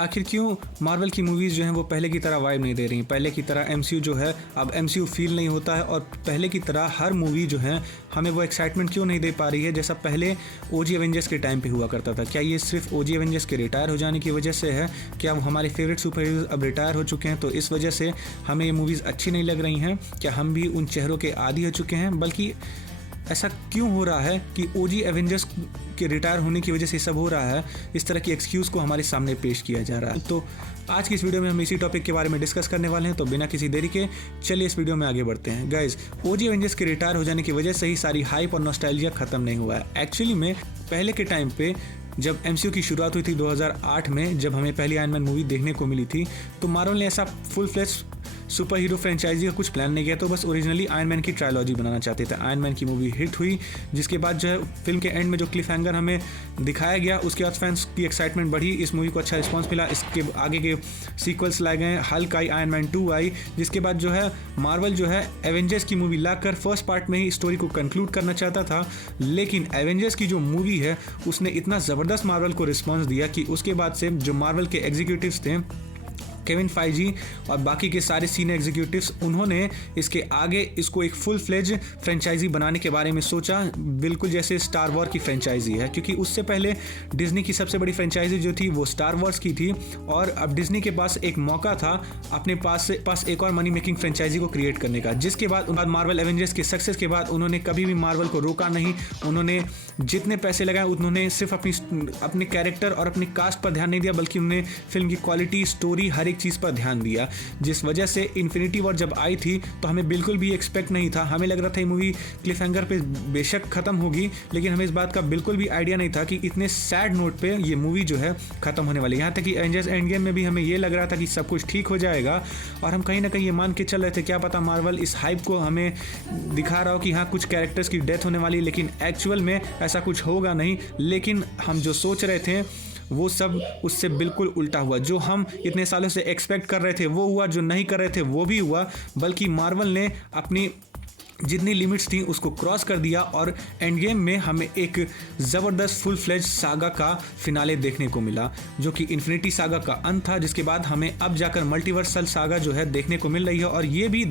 आखिर क्यों मार्वल की मूवीज़ जो हैं वो पहले की तरह वाइब नहीं दे रही। पहले की तरह एमसीयू जो है अब एमसीयू फील नहीं होता है, और पहले की तरह हर मूवी जो है हमें वो एक्साइटमेंट क्यों नहीं दे पा रही है जैसा पहले ओजी एवेंजर्स के टाइम पे हुआ करता था। क्या ये सिर्फ ओजी एवेंजर्स के रिटायर हो जाने की वजह से है? क्या हमारे फेवरेट सुपर हीरोज अब रिटायर हो चुके हैं तो इस वजह से हमें ये मूवीज़ अच्छी नहीं लग रही हैं? क्या हम भी उन चेहरों के आदी हो चुके हैं? बल्कि ऐसा क्यों हो रहा है कि ओजी एवेंजर्स के रिटायर होने की वजह से सब हो रहा है? इस तरह की एक्सक्यूज़ को हमारे सामने पेश किया जा रहा है। तो आज की इस वीडियो में हम इसी टॉपिक के बारे में डिस्कस करने वाले हैं। तो बिना किसी देरी के चलिए इस वीडियो में आगे बढ़ते हैं। गाइज, ओजी एवेंजर्स के रिटायर हो जाने की वजह से ही सारी हाइप और नॉस्टैल्जिया खत्म नहीं हुआ है। एक्चुअली में पहले के टाइम पे जब एमसीयू की शुरुआत हुई थी 2008 में, जब हमें पहली आयरन मैन मूवी देखने को मिली थी, तो मार्वल ने ऐसा full flesh super hero franchise का कुछ प्लान नहीं किया। तो बस ओरिजिनली आयरन मैन की ट्रायलॉजी बनाना चाहते थे। आयरन मैन की मूवी हिट हुई, जिसके बाद जो है फिल्म के एंड में जो क्लिफ हैंगर हमें दिखाया गया, उसके बाद फैंस की एक्साइटमेंट बढ़ी, इस मूवी को अच्छा रिस्पांस मिला। इसके आगे के सीक्वल्स लाए गए, हल्क आई, आयरन मैन 2 आई, जिसके बाद जो है मार्वल जो है एवेंजर्स की मूवी लाकर फर्स्ट पार्ट में ही स्टोरी को कंक्लूड करना चाहता था। लेकिन एवेंजर्स की जो मूवी है उसने इतना ज़बरदस्त मार्वल को रिस्पॉन्स दिया कि उसके बाद से जो मार्वल के एग्जीक्यूटिव्स थे, केविन फाइजी और बाकी के सारे सीनियर एग्जीक्यूटिव्स, उन्होंने इसके आगे इसको एक फुल फ्लेज फ्रेंचाइजी बनाने के बारे में सोचा, बिल्कुल जैसे स्टार वॉर की फ्रेंचाइजी है। क्योंकि उससे पहले डिज्नी की सबसे बड़ी फ्रेंचाइजी जो थी वो स्टार वॉर्स की थी, और अब डिज्नी के पास एक मौका था अपने पास एक और मनी मेकिंग फ्रेंचाइजी को क्रिएट करने का। जिसके बाद मार्वल एवेंजर्स के सक्सेस के बाद उन्होंने कभी भी मार्वल को रोका नहीं। उन्होंने जितने पैसे लगाए उन्होंने सिर्फ अपने कैरेक्टर और अपनी कास्ट पर ध्यान नहीं दिया, बल्कि उन्होंने फिल्म की क्वालिटी, स्टोरी, हर एक चीज़ पर ध्यान दिया। जिस वजह से इन्फिनिटी वॉर जब आई थी तो हमें बिल्कुल भी एक्सपेक्ट नहीं था। हमें लग रहा था ये मूवी क्लिफ हैंगर पे बेशक खत्म होगी, लेकिन हमें इस बात का बिल्कुल भी आइडिया नहीं था कि इतने सैड नोट पे ये मूवी जो है खत्म होने वाली है। यहाँ तक कि एवेंजर्स एंड गेम में भी हमें ये लग रहा था कि सब कुछ ठीक हो जाएगा, और हम कहीं ना कहीं ये मान के चल रहे थे क्या पता मार्वल इस हाइप को हमें दिखा रहा हो कि हाँ कुछ कैरेक्टर्स की डेथ होने वाली, लेकिन एक्चुअल में ऐसा कुछ होगा नहीं। लेकिन हम जो सोच रहे थे वो सब उससे बिल्कुल उल्टा हुआ। जो हम इतने सालों से एक्सपेक्ट कर रहे थे वो हुआ, जो नहीं कर रहे थे वो भी हुआ। बल्कि मार्वल ने अपनी जितनी लिमिट्स थी उसको क्रॉस कर दिया, और एंड गेम में हमें एक ज़बरदस्त फुल फ्लेज सागा का फिनाले देखने को मिला, जो कि इन्फिनिटी सागा का अंत था। जिसके बाद हमें अब जाकर मल्टीवर्सल सागा जो है देखने को मिल रही है, और ये भी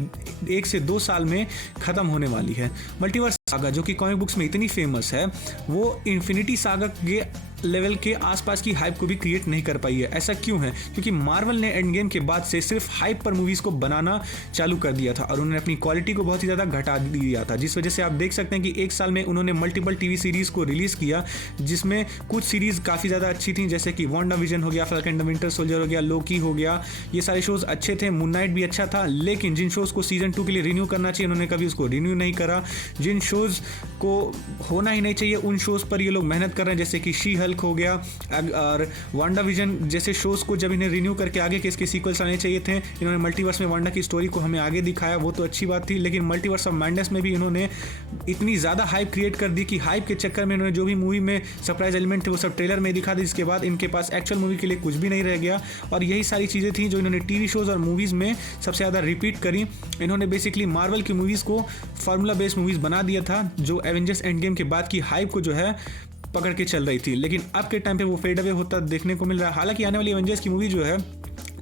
1 से 2 साल में ख़त्म होने वाली है। मल्टीवर्स सागा जो कि कॉमिक बुक्स में इतनी फेमस है, वो इन्फिनिटी सागा के लेवल के आसपास की हाइप को भी क्रिएट नहीं कर पाई है। ऐसा क्यों है? क्योंकि मार्वल ने एंड गेम के बाद से सिर्फ हाइप पर मूवीज़ को बनाना चालू कर दिया था, और उन्होंने अपनी क्वालिटी को बहुत ही ज़्यादा घटा दिया था। जिस वजह से आप देख सकते हैं कि 1 साल में उन्होंने मल्टीपल टीवी सीरीज़ को रिलीज़ किया, जिसमें कुछ सीरीज़ काफ़ी ज़्यादा अच्छी थी, जैसे कि वांडा विजन हो गया, फाल्कन द विंटर सोल्जर हो गया, लोकी हो गया। ये सारे शोज़ अच्छे थे, मून नाइट भी अच्छा था। लेकिन जिन शोज़ को सीजन 2 के लिए रिन्यू करना चाहिए उन्होंने कभी उसको रिन्यू नहीं करा। जिन शोज़ को होना ही नहीं चाहिए उन शोज़ पर ये लोग मेहनत कर रहे हैं, जैसे कि शी हल्क हो गया और वांडा विजन जैसे शोज़ को जब इन्हें रिन्यू करके आगे के इसके सीक्वल्स आने चाहिए थे। इन्होंने मल्टीवर्स में वांडा की स्टोरी को हमें आगे दिखाया, वो तो अच्छी बात थी। लेकिन मल्टीवर्स ऑफ मैडनेस में भी इन्होंने इतनी ज़्यादा हाइप क्रिएट कर दी कि हाइप के चक्कर में इन्होंने जो भी मूवी में सरप्राइज एलिमेंट थे वो सब ट्रेलर में दिखा दी, जिसके बाद इनके पास एक्चुअल मूवी के लिए कुछ भी नहीं रह गया। और यही सारी चीज़ें थी जो इन्होंने टीवी शोज़ और मूवीज़ में सबसे ज़्यादा रिपीट करी। इन्होंने बेसिकली मार्वल की मूवीज़ को फार्मूला बेस्ड मूवीज़ बना दिया था, जो एवेंजर्स एंड गेम के बाद की हाइप को जो है पकड़ के चल रही थी। लेकिन अब के टाइम पे वो फेड अवे होता देखने को मिल रहा है। हालांकि आने वाली एवेंजर्स की मूवी जो है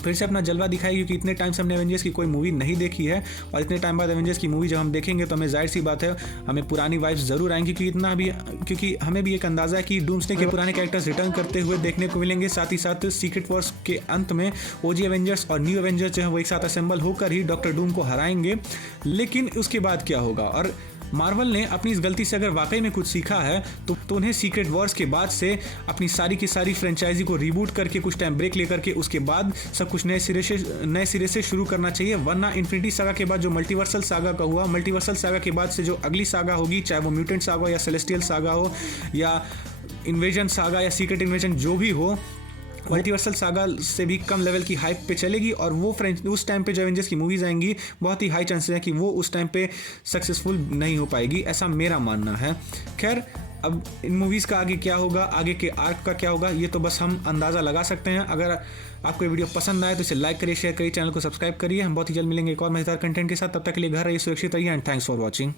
फिर से अपना जलवा दिखाएगी, क्योंकि इतने टाइम से हमने एवेंजर्स की कोई मूवी नहीं देखी है, और इतने टाइम बाद एवेंजर्स की मूवी जब हम देखेंगे तो हमें जाहिर सी बात है हमें पुरानी वाइब्स ज़रूर आएंगी। क्योंकि हमें भी एक अंदाज़ा है कि डूम्सडे के पुराने कैरेक्टर्स रिटर्न करते हुए देखने को मिलेंगे। साथ ही साथ सीक्रेट वॉर्स के अंत में ओजी एवेंजर्स और न्यू एवेंजर्स जो है वो एक साथ असेंबल होकर ही डॉक्टर डूम को हराएंगे। लेकिन उसके बाद क्या होगा? और मार्वल ने अपनी इस गलती से अगर वाकई में कुछ सीखा है तो उन्हें सीक्रेट वॉर्स के बाद से अपनी सारी की सारी फ्रेंचाइजी को रीबूट करके कुछ टाइम ब्रेक लेकर के उसके बाद सब कुछ नए सिरे से शुरू करना चाहिए। वरना इन्फिनिटी सागा के बाद जो मल्टीवर्सल सागा का हुआ, मल्टीवर्सल सागा के बाद से जो अगली सागा होगी, चाहे वो म्यूटेंट सागा या सेलेस्टियल सागा हो या इन्वेजन सागा या सीक्रेट इन्वेजन, जो भी हो, मल्टीवर्सल सागा से भी कम लेवल की हाइप पे चलेगी। और वो उस टाइम पे जो एवेंजर्स की मूवीज़ आएंगी बहुत ही हाई चांसेस है कि वो उस टाइम पे सक्सेसफुल नहीं हो पाएगी, ऐसा मेरा मानना है। खैर, अब इन मूवीज़ का आगे क्या होगा, आगे के आर्क का क्या होगा, ये तो बस हम अंदाज़ा लगा सकते हैं। अगर आपको ये वीडियो पसंद आए तो इसे लाइक करिए, शेयर करिए, चैनल को सब्सक्राइब करिए। हम बहुत ही जल्द मिलेंगे एक और मजेदार कंटेंट के साथ। तब तक के लिए घर रहिए, सुरक्षित रहिए, एंड थैंक्स फॉर वॉचिंग।